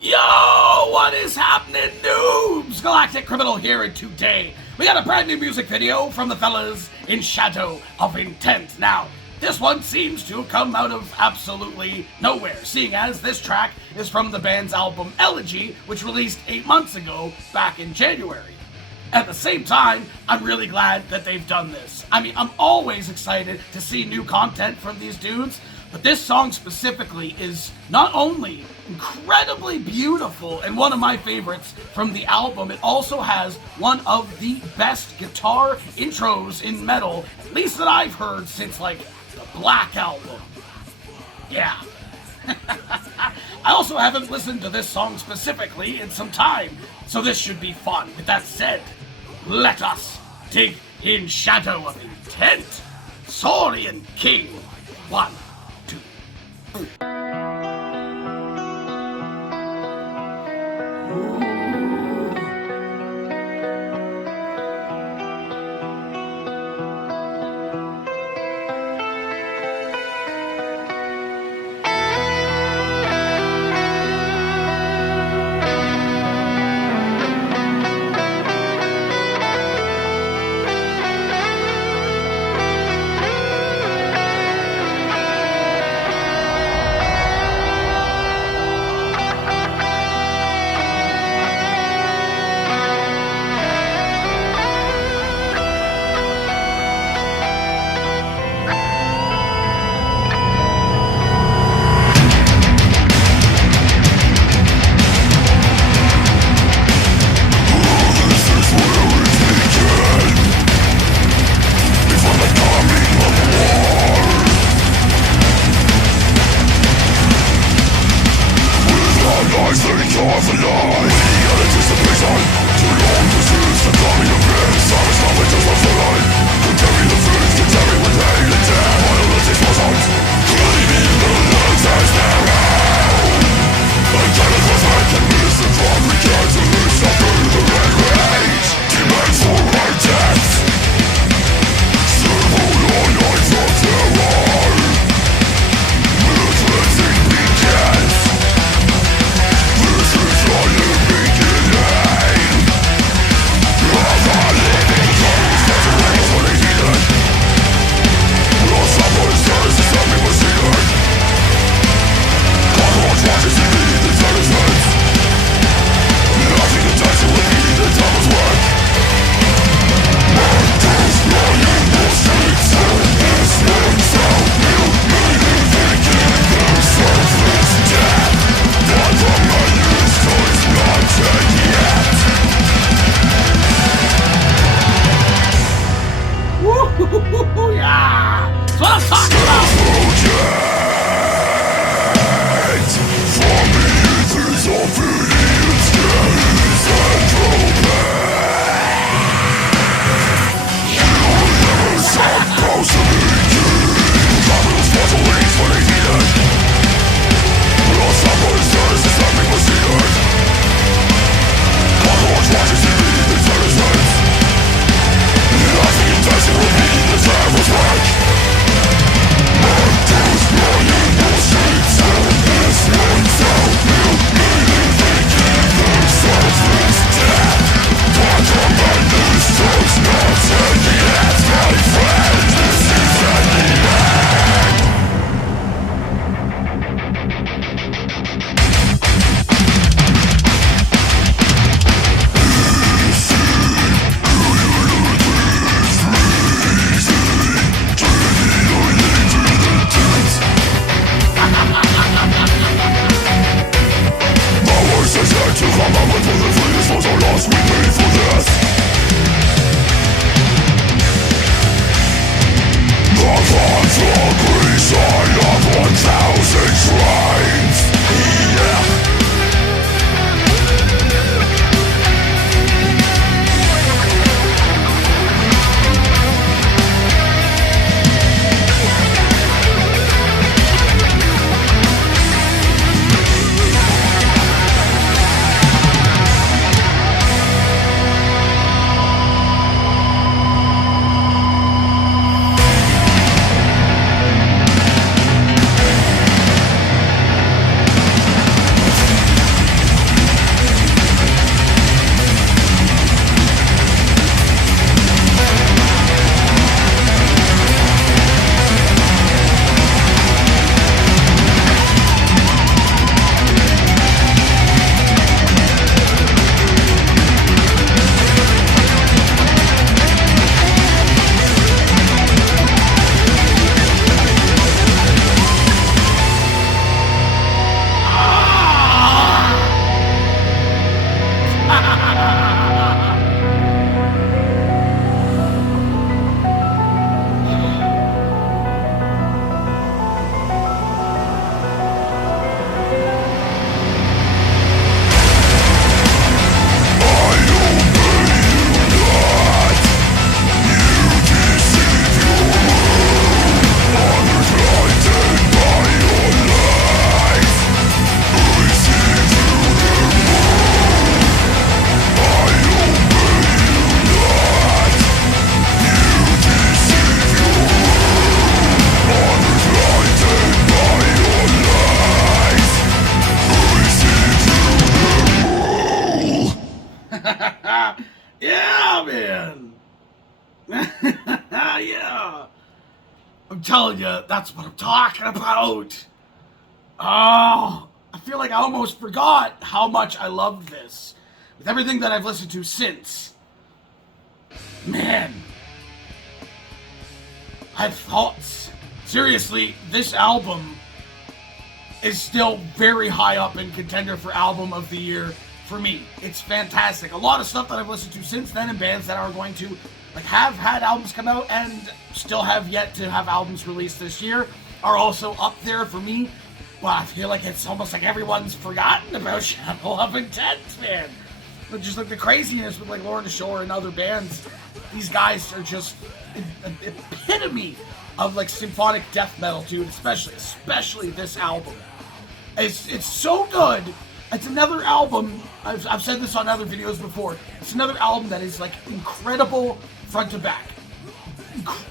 Yo, what is happening, noobs? Galactic Criminal here, and today we got a brand new music video from the fellas in Shadow of Intent. Now, this one seems to come out of absolutely nowhere, seeing as this track is from the band's album Elegy, which released 8 months ago, back in January. At the same time, I'm really glad that they've done this. I mean, I'm always excited to see new content from these dudes, but this song specifically is not only incredibly beautiful and one of my favorites from the album, it also has one of the best guitar intros in metal, at least that I've heard since, like, the Black album. Yeah. I also haven't listened to this song specifically in some time, so this should be fun. With that said, let us dig in Shadow of Intent. Saurian King. 1, 2, 3. Yeah, man. Yeah. I'm telling you, that's what I'm talking about. Oh, I feel like I almost forgot how much I loved this. With everything that I've listened to since. Man. I've thought, seriously, this album is still very high up in contender for album of the year for me. It's fantastic. A lot of stuff that I've listened to since then and bands that are going to have had albums come out and still have yet to have albums released this year are also up there for me. But I feel like it's almost like everyone's forgotten about Shadow of Intent, man. But just like the craziness with like Lauren Shore and other bands, these guys are just an epitome of like symphonic death metal, dude. Especially this album. It's so good. It's another album. I've said this on other videos before. It's another album that is like incredible front to back.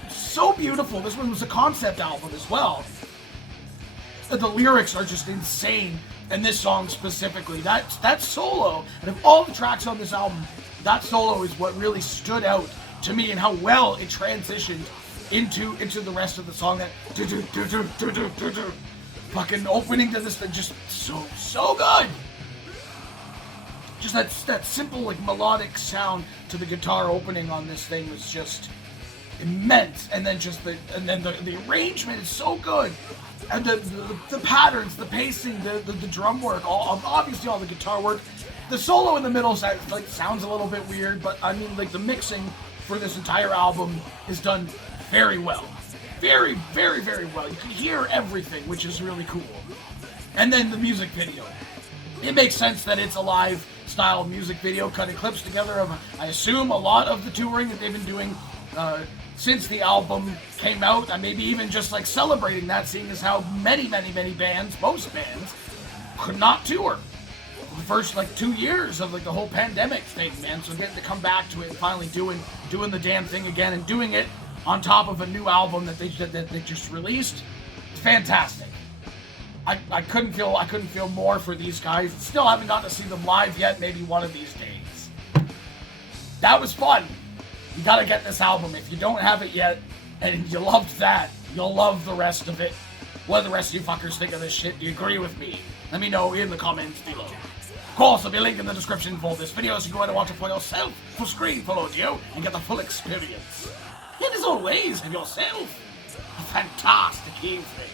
So beautiful. This one was a concept album as well. The lyrics are just insane, and this song specifically. That solo, and of all the tracks on this album, that solo is what really stood out to me and how well it transitioned into the rest of the song. That fucking opening to this thing, just so good. Just that simple like melodic sound to the guitar opening on this thing was just immense, and then the arrangement is so good, and the patterns, the pacing, the drum work, obviously all the guitar work. The solo in the middle sounds a little bit weird, but I mean like the mixing for this entire album is done very well. Very, very, very well. You can hear everything, which is really cool. And then the music video. It makes sense that it's a live style music video, cutting clips together of, I assume, a lot of the touring that they've been doing since the album came out, and maybe even just like celebrating that, seeing as how many bands, most bands, could not tour the first like 2 years of like the whole pandemic thing, man. So getting to come back to it and finally doing the damn thing again, and doing it on top of a new album that they just released, it's fantastic. I couldn't feel more for these guys. Still haven't gotten to see them live yet. Maybe one of these days. That was fun. You gotta get this album. If you don't have it yet, and you loved that, you'll love the rest of it. What do the rest of you fuckers think of this shit? Do you agree with me? Let me know in the comments below. Of course, there'll be a link in the description for this video, so you can go ahead and watch it for yourself, full screen, full audio, and get the full experience. And as always, have yourself a fantastic evening.